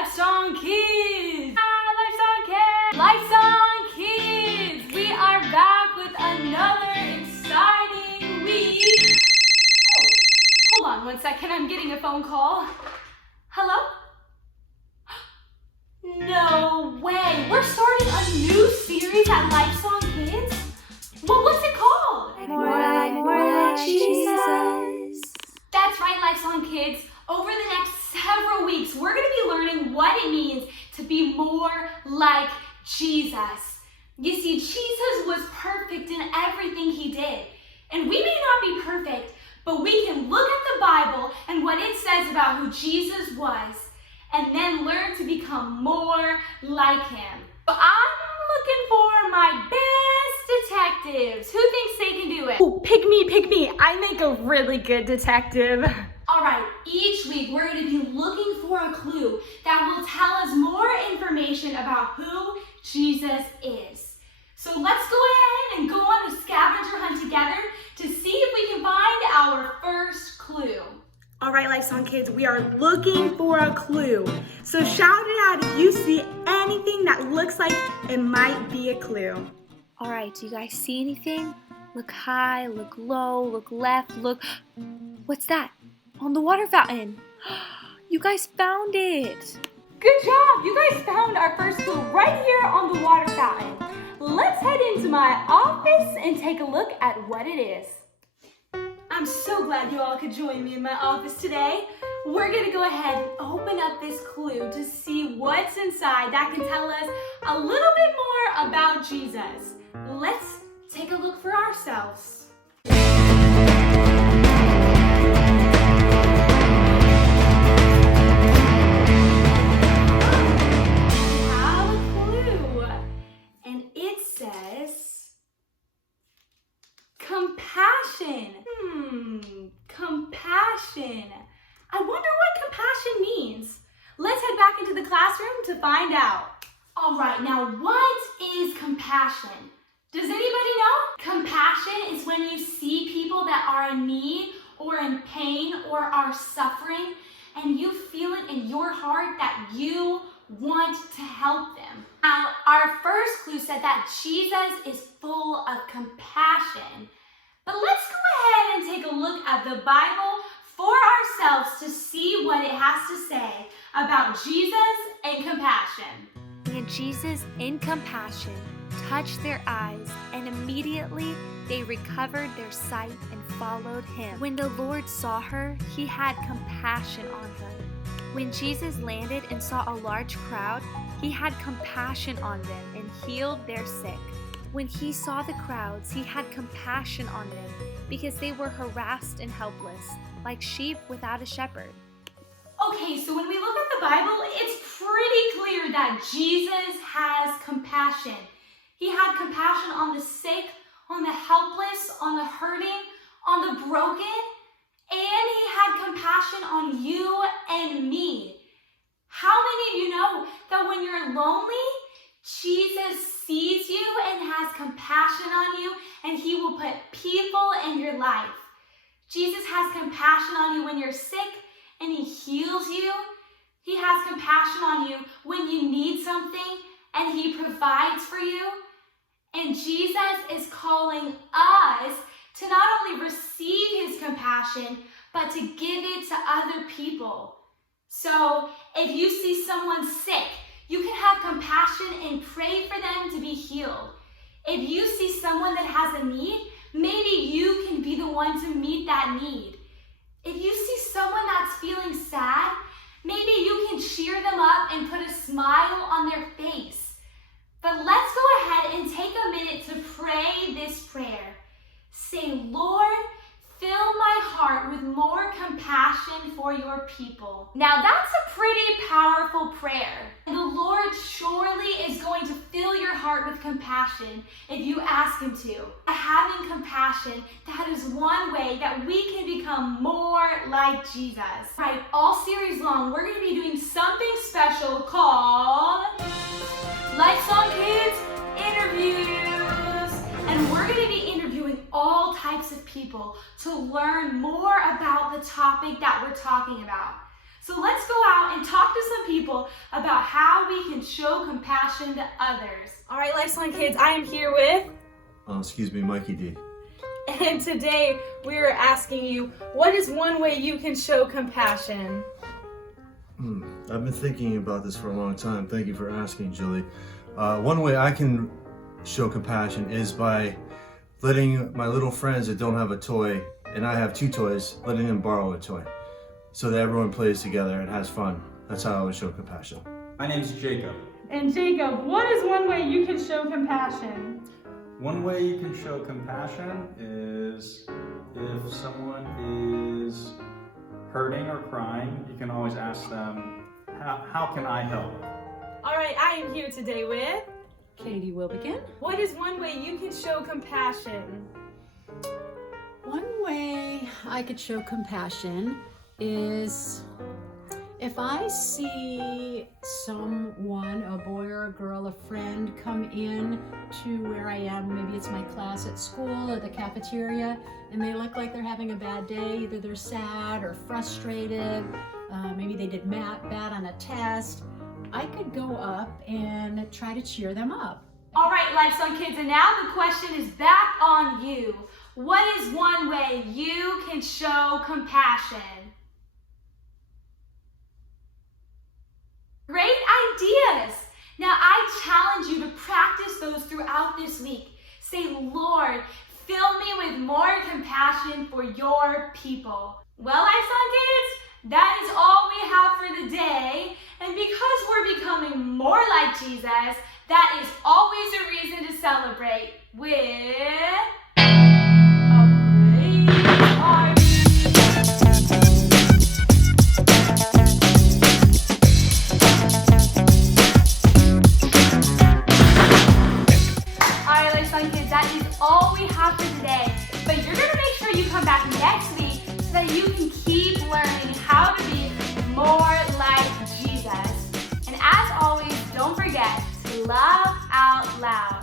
Lifesong Kids! Lifesong Kids! Lifesong Kids! We are back with another exciting week. Oh, hold on one second, I'm getting a phone call. Hello? No way! We're starting a new series at Lifesong Kids? Well, what's it called? More like Jesus. That's right, Lifesong Kids. Over the next several weeks, we're going to be learning what it means to be more like Jesus. You see, Jesus was perfect in everything he did. And we may not be perfect, but we can look at the Bible and what it says about who Jesus was, and then learn to become more like him. So I'm looking for my best detectives. Who thinks they can do it? Ooh, pick me. I make a really good detective. All right, each week we're going to be looking for a clue that will tell us more information about who Jesus is. So let's go ahead and go on a scavenger hunt together to see if we can find our first clue. All right, Lifesong Kids, we are looking for a clue. So shout it out if you see anything that looks like it might be a clue. All right, do you guys see anything? Look high, look low, look left, look. What's that? On the water fountain. You guys found it. Good job! You guys found our first clue right here on the water fountain. Let's head into my office and take a look at what it is. I'm so glad you all could join me in my office today. We're gonna go ahead and open up this clue to see what's inside that can tell us a little bit more about Jesus. Let's take a look for ourselves. Compassion. Compassion. I wonder what compassion means. Let's head back into the classroom to find out. All right, now what is compassion? Does anybody know? Compassion is when you see people that are in need or in pain or are suffering, and you feel it in your heart that you want to help them. Now, our first clue said that Jesus is full of compassion. But let's go ahead and take a look at the Bible for ourselves to see what it has to say about Jesus and compassion. And Jesus, in compassion, touched their eyes, and immediately they recovered their sight and followed him. When the Lord saw her, he had compassion on her. When Jesus landed and saw a large crowd, he had compassion on them and healed their sick. When he saw the crowds, he had compassion on them because they were harassed and helpless, like sheep without a shepherd. Okay, so when we look at the Bible, it's pretty clear that Jesus has compassion. He had compassion on the sick, on the helpless, on the hurting, on the broken, and he had compassion on you and me. How many of you know that when you're lonely, Jesus sees you and has compassion on you, and he will put people in your life. Jesus has compassion on you when you're sick, and he heals you. He has compassion on you when you need something, and he provides for you. And Jesus is calling us to not only receive his compassion, but to give it to other people. So if you see someone sick, you can have compassion and pray for them to be healed. If you see someone that has a need, maybe you can be the one to meet that need. If you see someone that's feeling sad, maybe you can cheer them up and put a smile on their face. But let's go ahead and take a minute to pray this prayer. Say, Lord, fill my heart with more compassion for your people. Now that's a pretty powerful prayer. And the Lord surely is going to fill your heart with compassion if you ask him to. Having compassion, that is one way that we can become more like Jesus. Right, all series long, we're going to be doing something special called Lifesong Kids Interviews. And we're going to be interviewing all types of people to learn more about the topic that we're talking about. So let's go out and talk to some people about how we can show compassion to others. All right, Lifesong kids, I am here with... Excuse me, Mikey D. And today we are asking you, what is one way you can show compassion? I've been thinking about this for a long time. Thank you for asking, Julie. One way I can show compassion is by letting my little friends that don't have a toy, and I have 2 toys, letting them borrow a toy so that everyone plays together and has fun. That's how I would show compassion. My name's Jacob. And Jacob, what is one way you can show compassion? One way you can show compassion is if someone is hurting or crying, you can always ask them, how can I help? All right, I am here today with... Katie will begin. What is one way you can show compassion? One way I could show compassion is if I see someone, a boy or a girl, a friend, come in to where I am, maybe it's my class at school or the cafeteria, and they look like they're having a bad day, either they're sad or frustrated, maybe they did bad on a test, I could go up and try to cheer them up. All right, Lifesong kids, and now the question is back on you. What is one way you can show compassion? Great ideas! Now I challenge you to practice those throughout this week. Say, Lord, fill me with more compassion for your people. Well, Lifesong kids, that is all we have for the day. And because we're becoming more like Jesus, that is always a reason to celebrate with a praise party. All right, Lifesong kids, that is all we have for today. But you're going to make sure you come back next week so that you can keep learning how to be more like Jesus. And as always, don't forget to love out loud.